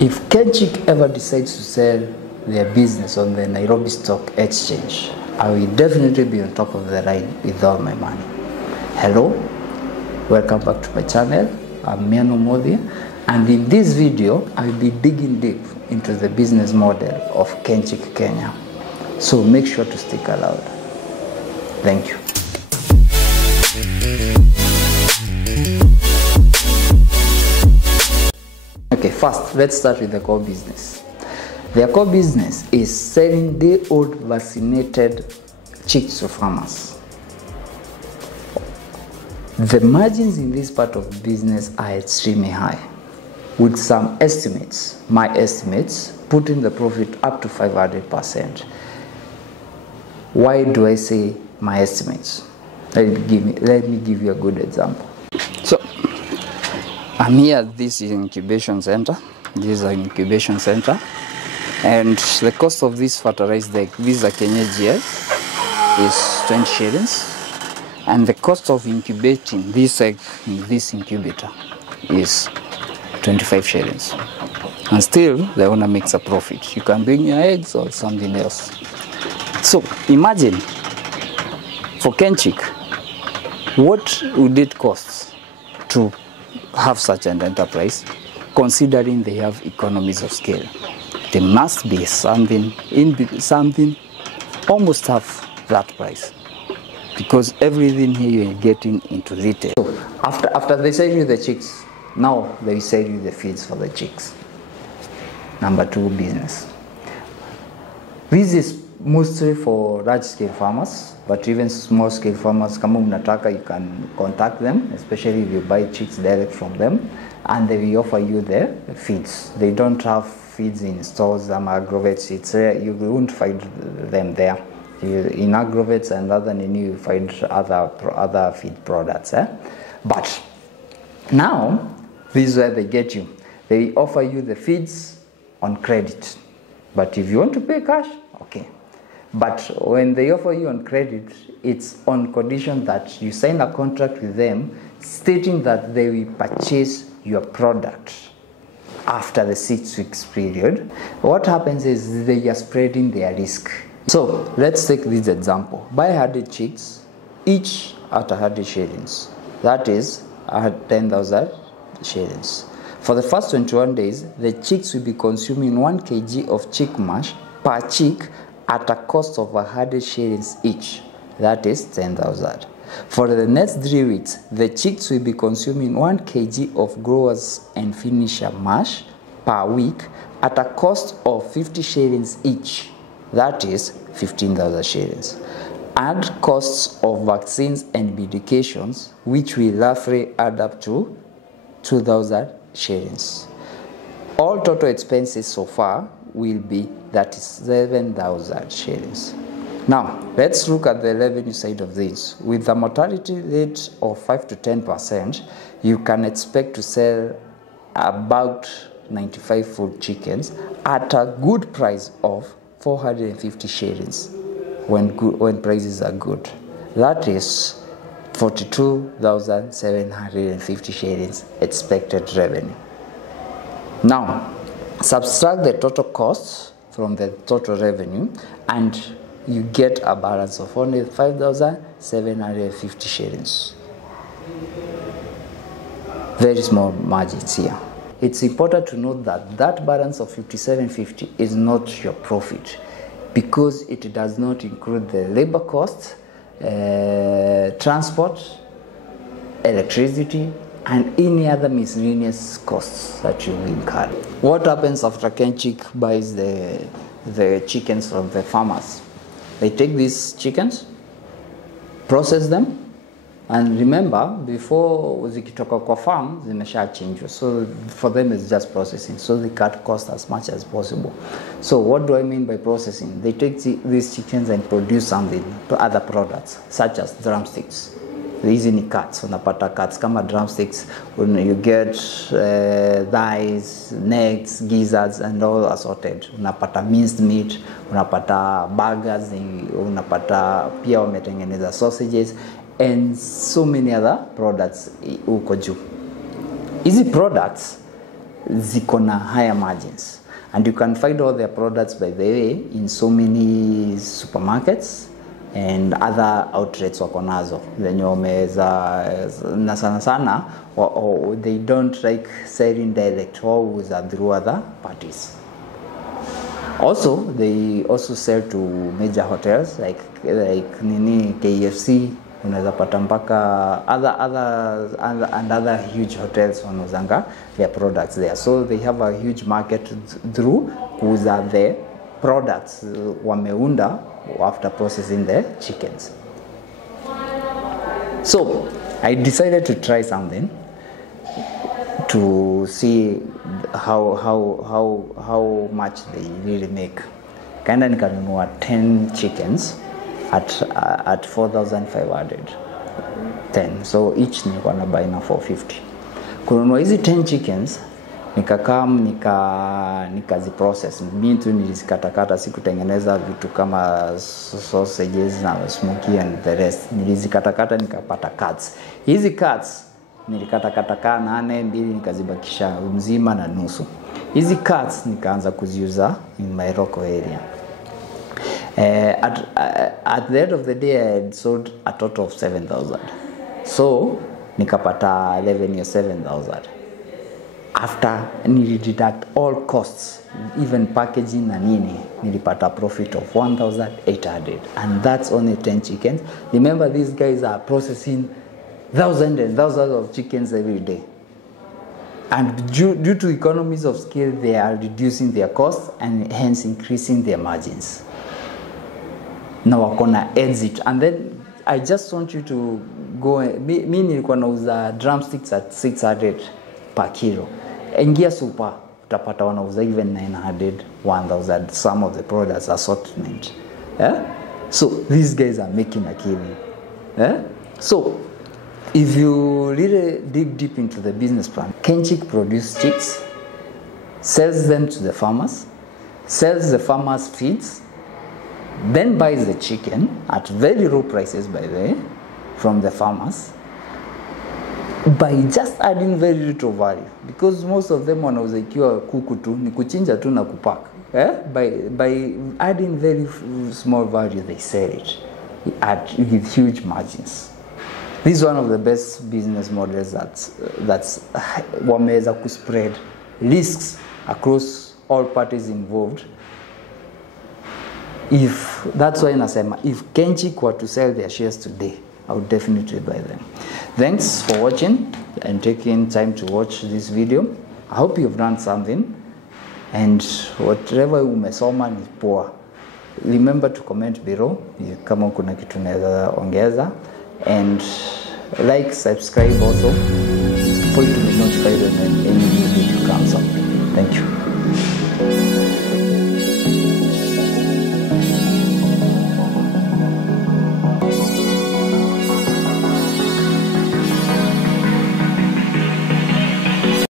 If Kenchic ever decides to sell their business on the Nairobi Stock Exchange, I will definitely be on top of the line with all my money. Hello, welcome back to my channel. I'm Miano Modhi, and in this video, I will be digging deep into the business model of Kenchic Kenya. So make sure to stick around. Thank you. Okay, first, let's start with the core business. Their core business is selling day-old vaccinated chicks to farmers. The margins in this part of business are extremely high, with some estimates, my estimates, putting the profit up to 500%. Why do I say my estimates? Let me give you a good example. So, I'm here at this incubation center. This is an incubation center. And the cost of this fertilized egg, this is a Kenchic egg, is 20 shillings. And the cost of incubating this egg in this incubator is 25 shillings. And still, the owner makes a profit. You can bring your eggs or something else. So, imagine, for Kenchic, what would it cost to have such an enterprise, considering they have economies of scale? There must be something almost half that price, because everything here you're getting into retail. So after they sell you the chicks, now they sell you the feeds for the chicks. Number two, business. This is mostly for large-scale farmers, but even small-scale farmers, kama mnataka, you can contact them, especially if you buy chicks direct from them, and they will offer you the feeds. They don't have feeds in stores, agrovets. It's rare. You won't find them there. In agrovets and other you find other feed products. But now, this is where they get you. They offer you the feeds on credit. But if you want to pay cash, okay. But when they offer you on credit, it's on condition that you sign a contract with them stating that they will purchase your product after the 6 weeks period. What happens is they are spreading their risk. So let's take this example. Buy 100 chicks, each at 100 shillings. That is 10,000 shillings. For the first 21 days, the chicks will be consuming 1 kg of chick mash per chick at a cost of 100 shillings each. That is 10,000. For the next 3 weeks, the chicks will be consuming 1 kg of growers and finisher mash per week at a cost of 50 shillings each. That is 15,000 shillings. Add costs of vaccines and medications, which will roughly add up to 2,000 shillings. All total expenses so far will be 37,000 shillings. Now, let's look at the revenue side of this. With a mortality rate of 5 to 10%, you can expect to sell about 95 full chickens at a good price of 450 shillings when prices are good. That is 42,750 shillings expected revenue. Now, subtract the total costs from the total revenue and you get a balance of only 5,750 shillings. Very small margins here. It's important to note that that balance of 5,750 is not your profit, because it does not include the labor costs, transport, electricity, and any other miscellaneous costs that you incur. What happens after Kenchic buys the chickens from the farmers? They take these chickens, process them, and remember, before zikitoka kwa farm, zimeshachinjwa. So for them it's just processing. So they cut cost as much as possible. So what do I mean by processing? They take these chickens and produce something, other products, such as drumsticks. Hizi ni cuts, unapata cuts kama drumsticks, when you get thighs, necks, gizzards, and all assorted. Unapata minced meat, unapata burgers, unapata pia wametengeneza sausages, and so many other products huko juu. Hizi products ziko na higher margins, and you can find all their products, by the way, in so many supermarkets and other outlets wako nazo zenye wameza, na sana sana they don't like selling direct, wauza through other parties. Also, they also sell to major hotels like nini KFC, unaweza pata mpaka other huge hotels wanauzanga their products there. So they have a huge market through kuuza the products wameunda after processing the chickens. So I decided to try something to see how much they really make. Kaenda nikanunua 10 chickens at 4,500. 10. So each nilikuwa na buy na 450. Kununua hizi 10 chickens nikazi process. Mimi tu nilizikatakata, sikutengeneza vitu kama sausages na smoky and the rest. Nilizikatakata nikapata cuts. Hizi cuts nilikatakata 8, mbili nikazibakisha mzima na nusu. Hizi cuts nikaanza kuziuza in my local area. At the end of the day I had sold a total of 7,000. So nikapata revenue 7,000. After nilideduct all costs, even packaging na nini, nilipata profit of 1,800, and that's only 10 chickens. Remember, these guys are processing thousands and thousands of chickens every day, and due to economies of scale, they are reducing their costs and hence increasing their margins. Now we're gonna exit, and then I just want you to go. Me nilikuwa nauza drumsticks at 600 per kilo. Ingia super, utapata wanauza even 900, 1,000. Some of the products assortment. Yeah? So these guys are making a killing. Yeah? So if you really dig deep into the business plan, Kenchic produces chicks, sells them to the farmers, sells the farmers feeds, then buys the chicken at very low prices, by the way, from the farmers, by just adding very little value, because most of them wanauza ikiwa kuku tu, ni kuchinja tu na kupack. By adding very small value, they sell it with huge margins. This is one of the best business models that's wameweza kuspread risks across all parties involved. That's why nasema, if Kenchic were to sell their shares today, I would definitely buy them. Thanks for watching and taking time to watch this video. I hope you've learned something, and whatever umesoma ni poa. Remember to comment below kama kuna kitu naweza ongeza, and like, subscribe also for you to be notified when any new video comes up. Thank you.